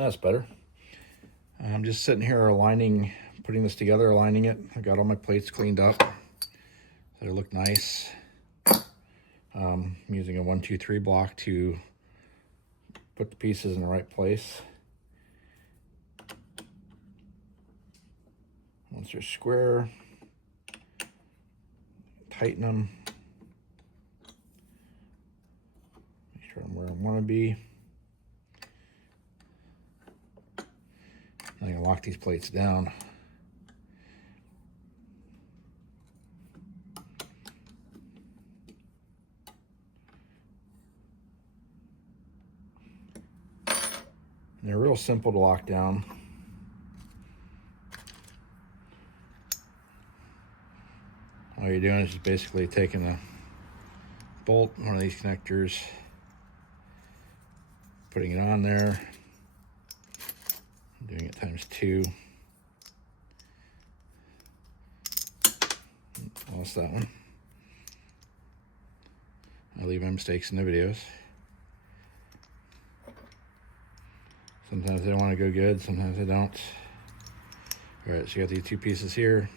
That's better. I'm just sitting here aligning, putting this together, aligning it. I got all my plates cleaned up so they look nice. I'm using a 1, 2, 3 block to put the pieces in the right place. Once they're square, tighten them. Make sure I'm where I want to be. I'm going to lock these plates down. And they're real simple to lock down. All you're doing is just basically taking a bolt, one of these connectors, putting it on there, doing it times 2. Lost that one. I leave my mistakes in the videos. Sometimes they want to go good, sometimes they don't. All right, so you got these 2 pieces here.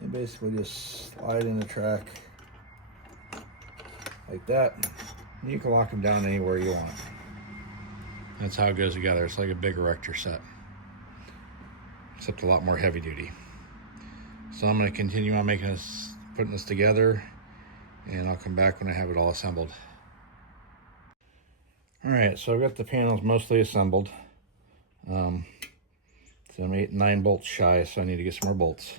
You basically just slide in the track like that. And you can lock them down anywhere you want. That's how it goes together. It's like a big erector set, except a lot more heavy duty. So I'm going to continue on putting this together, and I'll come back when I have it all assembled. All right, so I've got the panels mostly assembled. So I'm 8, 9 bolts shy, so I need to get some more bolts.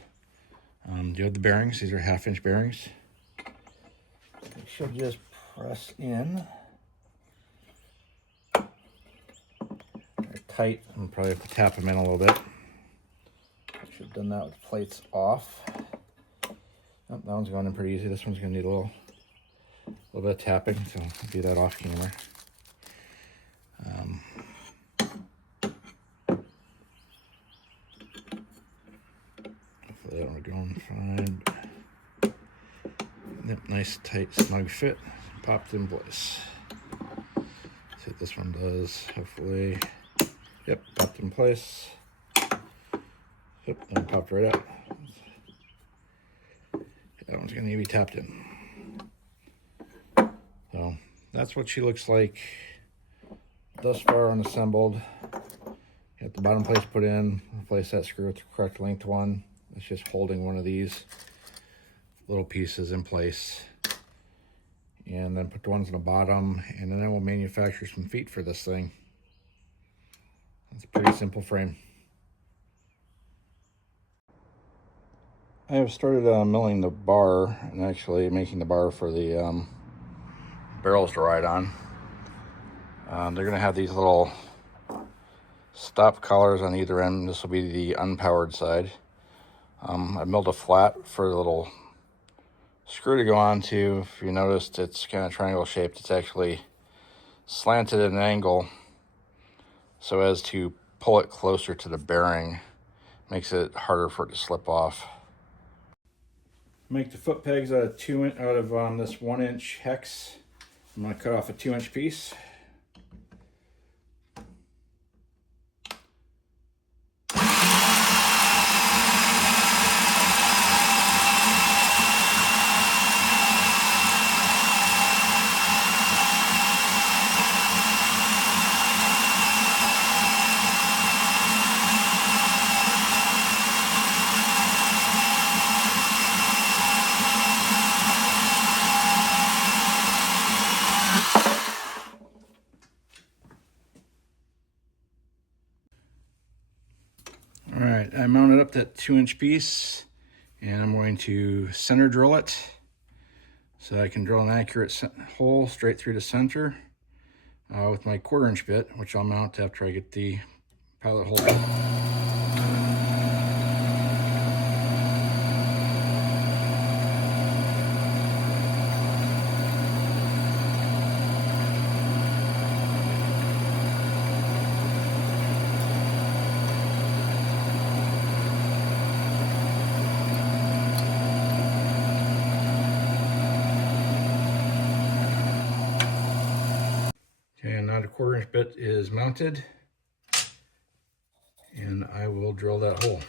Do you have the bearings? These are 1/2-inch bearings. They should just press in. They're tight. I'll probably have to tap them in a little bit. I should have done that with the plates off. Oh, that one's going in pretty easy. This one's going to need a little bit of tapping, so I'll do that off camera. Hopefully that one's going fine. Yep, nice, tight, snug fit. Popped in place. See what this one does. Hopefully, yep, popped in place. Yep, and popped right out. That one's gonna need to be tapped in. So that's what she looks like thus far unassembled. Got the bottom place put in, replace that screw with the correct length one. It's just holding one of these little pieces in place. And then put the ones on the bottom, and then I will manufacture some feet for this thing. It's a pretty simple frame. I have started milling the bar and actually making the bar for the barrels to ride on. They're going to have these little stop collars on either end. This will be the unpowered side. I milled a flat for the little screw to go on to. If you noticed, it's kind of triangle shaped. It's actually slanted at an angle so as to pull it closer to the bearing. Makes it harder for it to slip off. Make the foot pegs out of this 1-inch hex. I'm going to cut off a 2-inch piece. All right, I mounted up that 2-inch piece, and I'm going to center drill it so I can drill an accurate hole straight through the center with my 1/4-inch bit, which I'll mount after I get the pilot hole. Okay, and now Now the 1/4 inch bit is mounted, and I will drill that hole.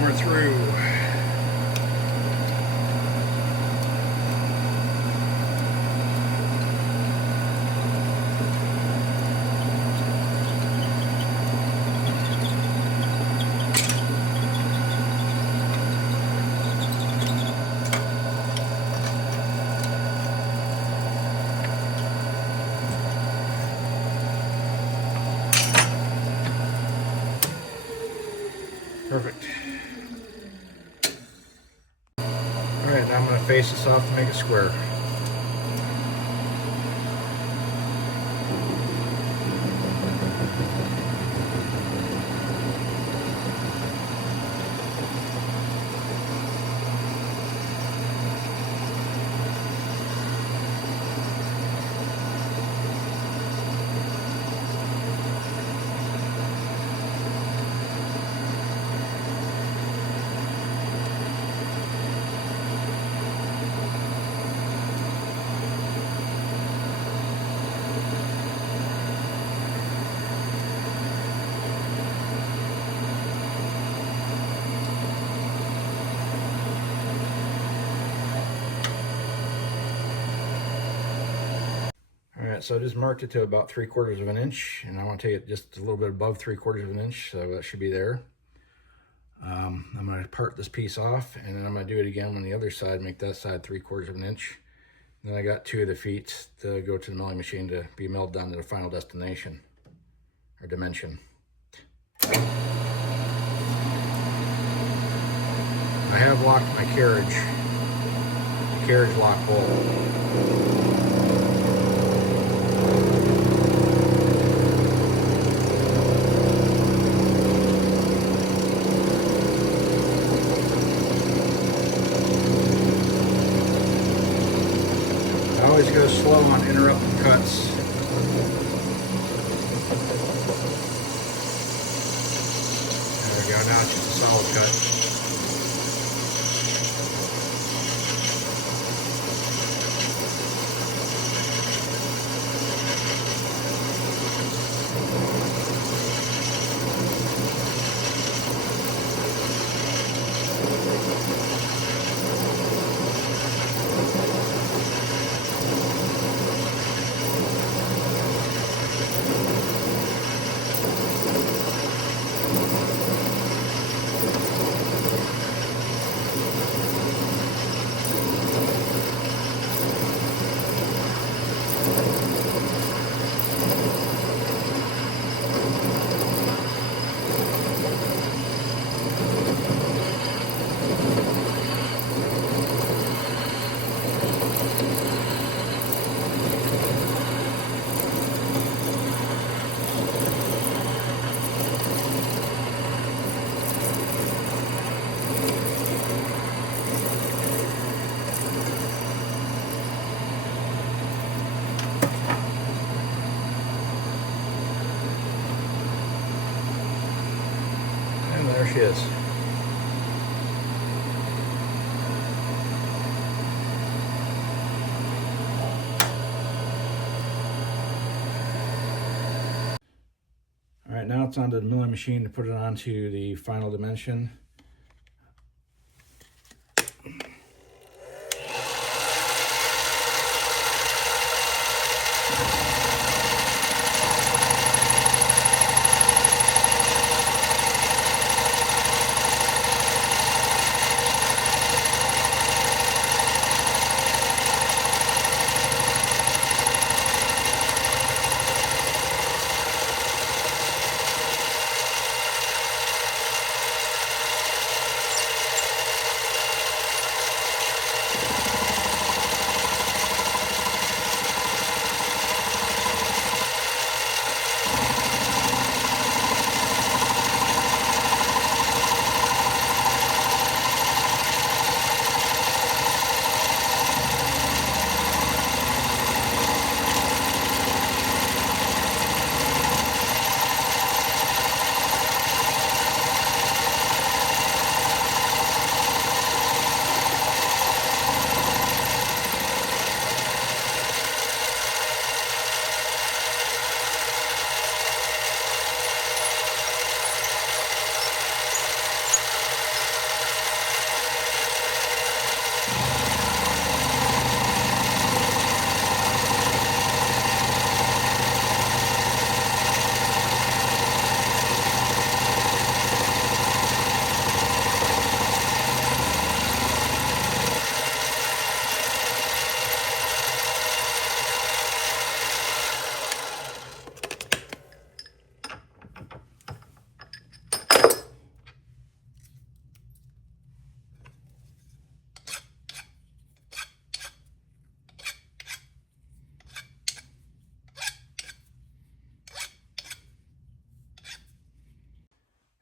We're through. Perfect. Alright, now I'm going to face this off to make it square. Alright, so I just marked it to about 3/4 of an inch, and I want to take it just a little bit above 3/4 of an inch, so that should be there. I'm going to part this piece off, and then I'm going to do it again on the other side, make that side 3/4 of an inch. Then I got 2 of the feet to go to the milling machine to be milled down to the final destination, or dimension. I have locked my carriage lock bolt. uninterrupted cuts. There we go, now it's just a solid cut. And there she is. All right, now it's onto the milling machine to put it onto the final dimension.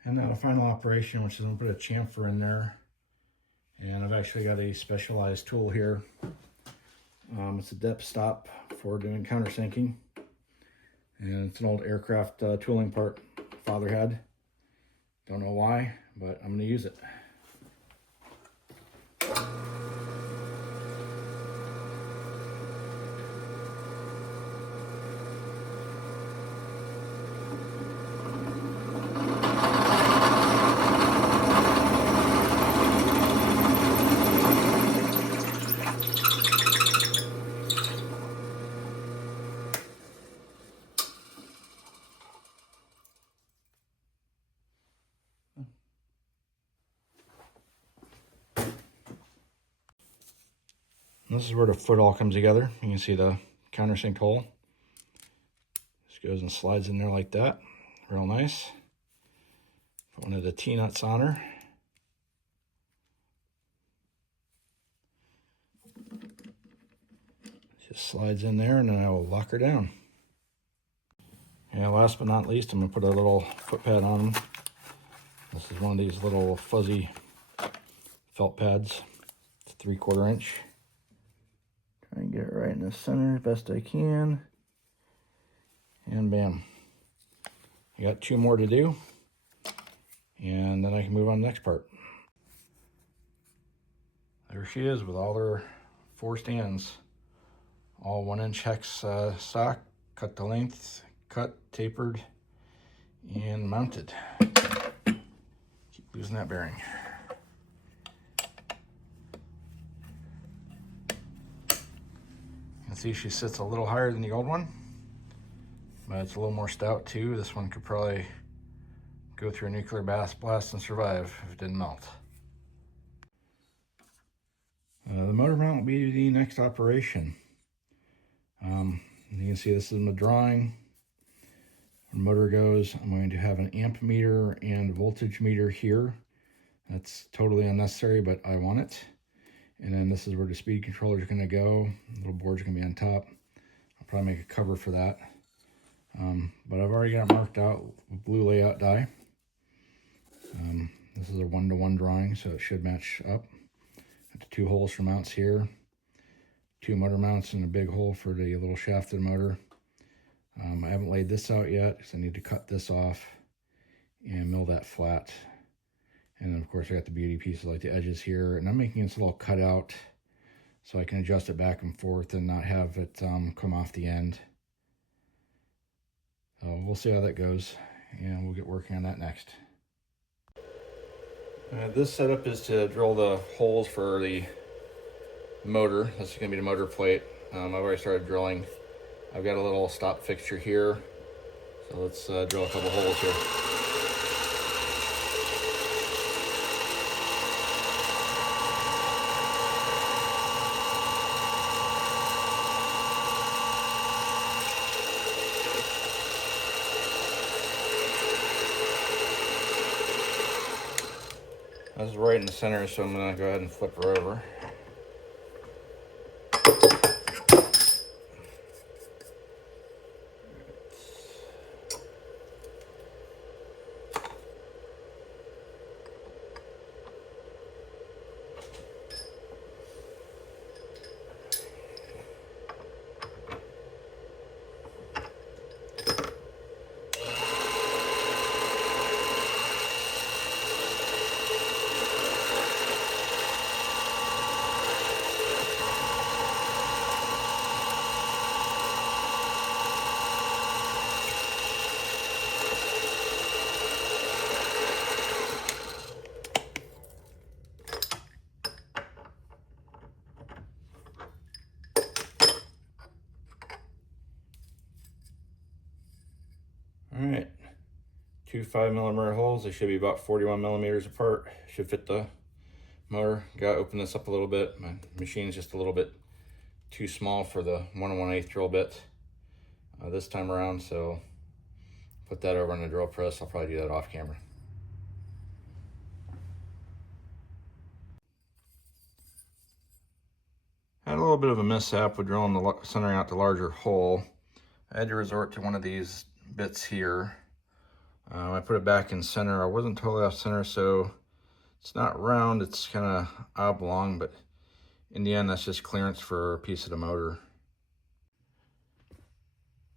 And now the final operation, which is I'm going to put a chamfer in there. And I've actually got a specialized tool here. It's a depth stop for doing countersinking. And it's an old aircraft tooling part father had. Don't know why, but I'm going to use it. This is where the foot all comes together. You can see the countersink hole. Just goes and slides in there like that. Real nice. Put one of the T-nuts on her. Just slides in there, and then I will lock her down. And last but not least, I'm going to put a little foot pad on them. This is one of these little fuzzy felt pads. It's 3/4 inch. Try and get it right in the center best I can. And bam. I got 2 more to do. And then I can move on to the next part. There she is with all her 4 stands. All 1-inch hex stock, cut to length, cut, tapered, and mounted. Keep losing that bearing. You can see she sits a little higher than the old one, but it's a little more stout too. This one could probably go through a nuclear blast and survive if it didn't melt. The motor mount will be the next operation. You can see this is my drawing. When the motor goes, I'm going to have an amp meter and voltage meter here. That's totally unnecessary, but I want it. And then this is where the speed controller is going to go. The little board's going to be on top. I'll probably make a cover for that. But I've already got it marked out with blue layout die. This is a 1-to-1 drawing, so it should match up. Got the 2 holes for mounts here. 2 motor mounts and a big hole for the little shafted motor. I haven't laid this out yet because I need to cut this off and mill that flat. And then of course I got the beauty pieces like the edges here, and I'm making this little cutout so I can adjust it back and forth and not have it come off the end. So we'll see how that goes, and we'll get working on that next. This setup is to drill the holes for the motor. This is going to be the motor plate. I've already started drilling. I've got a little stop fixture here, so let's drill a couple holes here. This is right in the center, so I'm going to go ahead and flip her over. All right, 2 5mm holes. They should be about 41 millimeters apart. Should fit the motor. Gotta open this up a little bit. My machine's just a little bit too small for the 1 1/8 drill bit this time around, so put that over on the drill press. I'll probably do that off camera. Had a little bit of a mishap with drilling centering out the larger hole. I had to resort to one of these bits here. I put it back in center. I wasn't totally off center, so it's not round, it's kind of oblong, but in the end that's just clearance for a piece of the motor.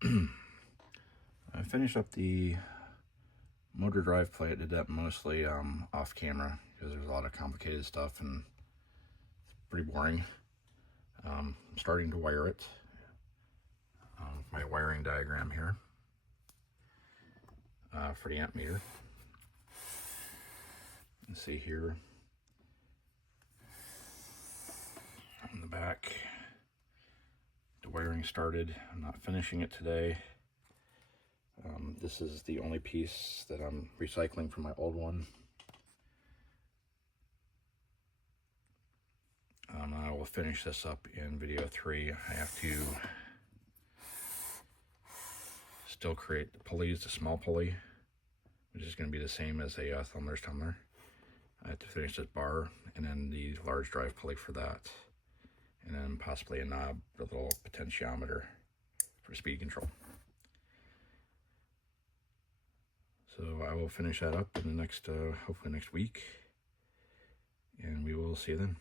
I finished up the motor drive plate. I did that mostly off camera because there's a lot of complicated stuff and it's pretty boring. I'm starting to wire it. My wiring diagram here for the amp meter. You can see here on the back the wiring started. I'm not finishing it today. This is the only piece that I'm recycling from my old one. I will finish this up in video 3. I have to still create the pulleys, the small pulley, which is going to be the same as a Tumbler's tumbler. I have to finish this bar and then the large drive pulley for that, and then possibly a knob, a little potentiometer for speed control. So I will finish that up in the next, hopefully next week, and we will see you then.